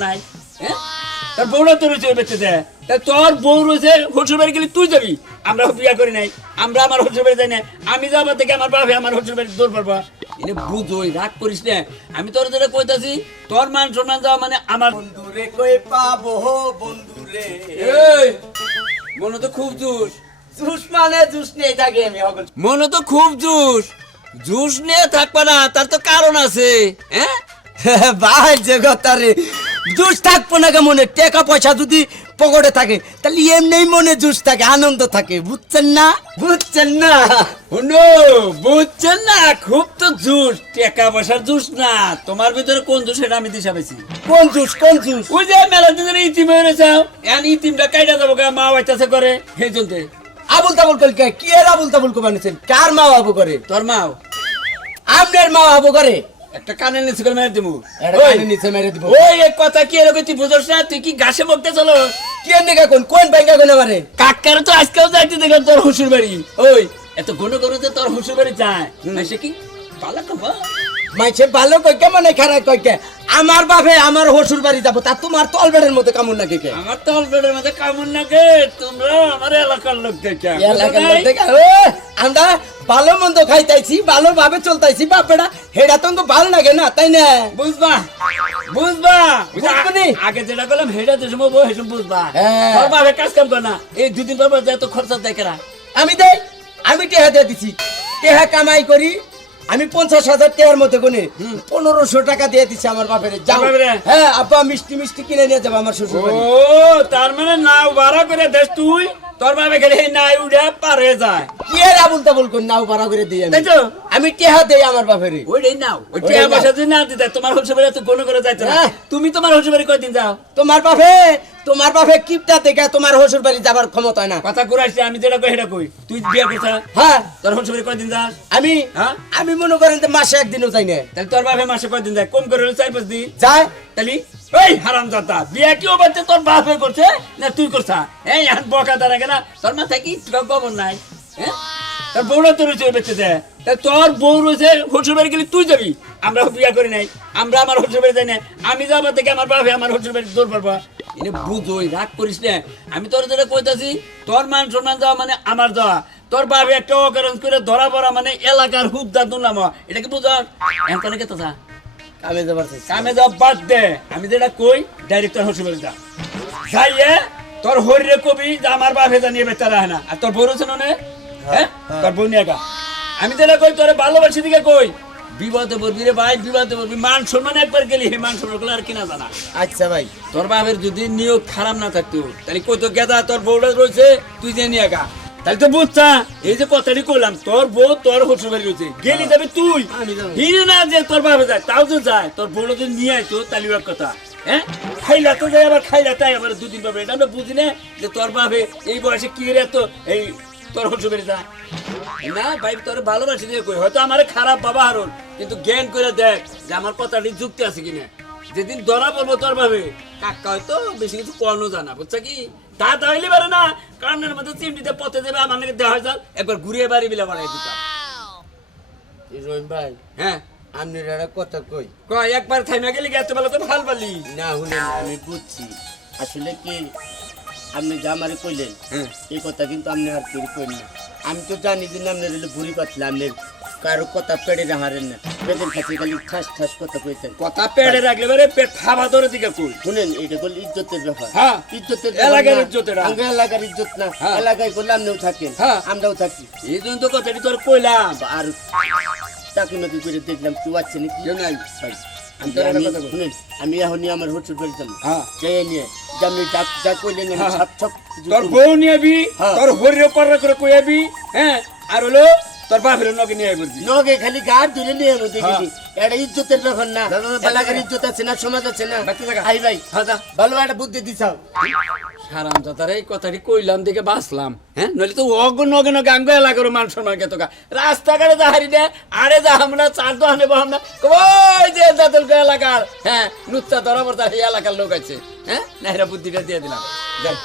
নাই হ্যাঁ তোর বউরা তো রয়েছে বেঁচে দেয় তা তোর বউ রয়েছে শ্বশুর বাড়ি গেলে তুই যাবি আমরা বিয়া করি নাই আমরা আমার শ্বশুর বাড়ি যাই না আমি যাবার থেকে আমার বাপে আমার শ্বশুর বাড়ি দৌড় পারবা এনে বুঝোই রাগ করিস না আমি তোর যেটা কইতাছি তোর মান সম্মান যাওয়া মানে আমার বন্ধুরে কই পাবো বন্ধুরে এই মনে তো খুব জোশ জুস মানে জুস নিয়ে থাকি আমি সকল মনে তো খুব জোশ জোশ নিয়ে থাকবা না তার তো কারণ আছে হ্যাঁ ভাই যে কথা রে জুস থাকবো না মনে টাকা পয়সা যদি পকেটে থাকে তাহলে এমনি মনে জুস থাকে আনন্দ থাকে বুঝছেন না শুনো বুঝছেন না খুব তো জোশ টাকা পয়সার জোশ না তোমার ভিতরে কোন জোশ এটা আমি দিশা পেয়েছি কোন জুস ওই যে মেলা দিনের ইতিম হয়ে যাও এখন ইতিমটা কাইটা যাবো মা বাইতাছে করে সেই জন্য আবুল তাবুল কল কি এর আবুল তাবুল কো বানিয়েছেন কার মা বাবু করে তোর মাও আপনার মা বাবু করে একটা কানের নিচে করে মেরে দিবো এটা কানে নিচে মেরে দিব ওই এক কথা কি এরকম তুই বুঝছ না তুই কি ঘাসে বকতে চলো কি এনে কোন ব্যাংকা কোন আমারে কাকার তো আজকেও যাইতে দেখলাম তোর শ্বশুর বাড়ি ওই এত ঘন ঘন যে তোর শ্বশুর বাড়ি যায় সে কি পালা কবা মাইছে ভালো কই কে মানে খারাপ কই কে আমার বাপে আমার শ্বশুর বাড়ি যাব তা তোমার তলবেড়ের মধ্যে কামুন নাকি কে আমার তো অলরেডি মধ্যে কামুন নাকি তোমরা আমার এলাকার লোক দেখে এলাকার লোক দেখে আমরা ভালো মন্দ খাইতাইছি ভালো ভাবে চলতাইছি বাপেরা হেডা তো ভালো লাগে না তাই না বুঝবা বুঝবনি? আগে যেটা করলাম হেডা যে সময় বউ হেসম বুঝবা হ্যাঁ। তোর বাপে কাজ কাম কর না এই দুদিন পর পর যত খরচা দেখেরা আমি টেহা দিয়ে দিছি টেহা কামাই করি আমি 50,000 টাকার মধ্যে কোনে 1500 টাকা দিয়ে দিছি আমার বাপের যাও বাপেরে? হ্যাঁ আব্বা মিষ্টি কিনে নিয়ে যাবো আমার শ্বশুর বাড়ি ও তার মানে নাও ভাড়া করে দেশ তুই তোর বাপে গেলে এই নাই উড়ে পারে যায় কি এর আবুল তাবুল কোন নাও ভাড়া করে দিই তাই তো? আমি টেহা দেই আমার বাপের ওইটাই নাও ওই ওইটাই টিয়া নাও। পয়সা যদি না দিতে তোমার শ্বশুর বাড়ি তো কোনো করে যাইতে না হ্যাঁ। তুমি তোমার শ্বশুর বাড়ি কয়দিন যাও তোমার বাপে কিপটা থেকে তোমার শ্বশুর বাড়ি যাবার ক্ষমতা হয় না কথা ঘুরাইছি আমি যেটা কই সেটা কই তুই বিয়ে করছ হ্যাঁ তোর শ্বশুর বাড়ি কয়দিন যাস আমি হ্যাঁ? আমি মনে করেন যে মাসে একদিনও যাই না তাহলে তোর বাপে মাসে কয়দিন যায় কম করে হলে 4-5 দিন যায় তাহলে এই হারামজাদা বিয়ে কি বাচ্চা তোর বাপে করছে না তুই করছা এই এখন বকা দাঁড়া কেনা তোর মাথায় কি খবর নাই হ্যাঁ তোর বউরা তো রয়েছে বেঁচে দেয় তা তোর বউ রয়েছে শ্বশুর বাড়ি গেলে তুই যাবি আমরা বিয়া করি নাই আমরা আমার শ্বশুর বাড়ি যাই না আমি যাবার থেকে আমার বাপে আমার শ্বশুর বাড়ি দৌড় পারবা এনে বুঝোই রাগ করিস না আমি তোর যেটা কইতাছি তোর মান সম্মান যাওয়া মানে আমার যাওয়া তোর বাপে একটা অকারণ করে ধরা পড়া মানে এলাকার হুদ্দা দুর্নাম এটা কি বুঝা এখন কে তো যা কামে যাবার চাইছি। কামে যাও বাদ দে আমি যেটা কই ডাইরেক্ট তোর শ্বশুর বাড়ি যা যাইয়ে তোর হরিরে কবি যে আমার বাপে জানিয়ে বেচা রাখে না আর তোর বউ রয়েছে না হ্যাঁ তোর বউ নিয়ে গা আমি যেটা কই তোরে ভালোবাসি দিকে কই বিবাদে পড়বি রে ভাই বিবাদে পড়বি মান সম্মান একবার গেলি হে মান সম্মান গুলো আর কিনা জানা আচ্ছা ভাই তোর বাপের যদি নিয়োগ খারাপ না থাকতো তাহলে কই তো গেদা তোর বউটা রয়েছে তুই যে নিয়ে গা তাহলে তো বুঝছা এই যে কথাটি কইলাম তোর বউ তোর শ্বশুর বাড়ি রয়েছে গেলি যাবে তুই আমি যাবো। হিরে না যে তোর বাপে যায় তাও তো যায় তোর বউটা যদি নিয়ে আইতো তাহলে ওর কথা হ্যাঁ খাইলা তো যায় আবার খাইলা তাই আবার দুদিন পাবে এটা আমরা বুঝি না যে তোর বাপে এই বয়সে কি রে তো এই তোর শ্বশুর বাড়ি যায় না ভাই তোর ভালোবাসি দিয়ে কই হয়তো আমার খারাপ বাবা হারুন কিন্তু জ্ঞান করে দেখ যে আমার কথাটি যুক্তি আছে কিনা যেদিন ধরা পড়বো তোর ভাবে কাকা হয়তো বেশি কিছু কর্ণ জানা বুঝছা কি তা তাহলে পারে না কারণের মধ্যে চিমটিতে পথে দেবে আমার নাকি দেওয়া হয় একবার ঘুরিয়ে বাড়ি বিলা বাড়াই দিতাম রহিম ভাই হ্যাঁ আপনি একটা কথা কই কয় একবার থাইমা গেলি এত বেলা তো ভাল পালি না শুনেন আমি বুঝছি আসলে কি আপনি যা আমারে কইলেন হ্যাঁ এই কথা কিন্তু আপনি আর কেউ কইন না আমি তো জানি যে আপনার হলে বুড়ি পাতলে আপনি কারো কথা পেড়ে রাহারেন না পেটের কাছে খালি ঠাস ঠাস কথা কইতেন কথা পেড়ে রাখলে বারে পেট খাবা ধরে দিকে কই শুনেন এটা করলে ইজ্জতের ব্যাপার হ্যাঁ। ইজ্জতের এলাকার ব্যাপার না। ইজ্জত এটা। আঙ্গ এলাকার ইজ্জত না হ্যাঁ। এলাকায় করলে আপনিও থাকেন হ্যাঁ। আমরাও থাকি এই জন্য তো কথাটি তোর কইলাম আর চাকরি মাকরি করে দেখলাম কেউ আছে নাকি কেউ নাই ভাই, আমি তোর একটা আমি- কথা বলি। শুনেন আমি এখনই আমার হোটেল বাড়ি যাবো হ্যাঁ। চেয়ে নিয়ে যে আপনি যা কইলেন আমি হ্যাঁ। সব কিছু তোর করবো। বউ নিয়ে আবি হ্যাঁ। তোর হরিরে কররা করে কই আবি হ্যাঁ আর হলো তোর বাপের নকে নিয়ে আইবি নগে খালি গাড় ধরে নিয়ে এলো দেখি হ্যাঁ। এটা ইজ্জতের ব্যাপার না দাদা, দাদা, এলাকার বাচ্চা ইজ্জত আছে না সমাজ আছে না বাচ্চা জায়গা। আই ভাই হ্যাঁ যা ভালো একটা বুদ্ধি দিছাও হারাম জাতার এই কথাটি কইলাম দেখে বাঁচলাম হ্যাঁ নইলে তো অগন গাঙ্গ এলাকার মান সম্মান কে তোকা রাস্তাঘাটে যা হারি দে আরে যা আমরা চার তো আনে বহাম না ওই যে দাদুল এলাকার হ্যাঁ নুচ্চা ধরা পড়তা এই এলাকার লোক আছে হ্যাঁ না এরা বুদ্ধিটা দিয়ে দিলাম যাই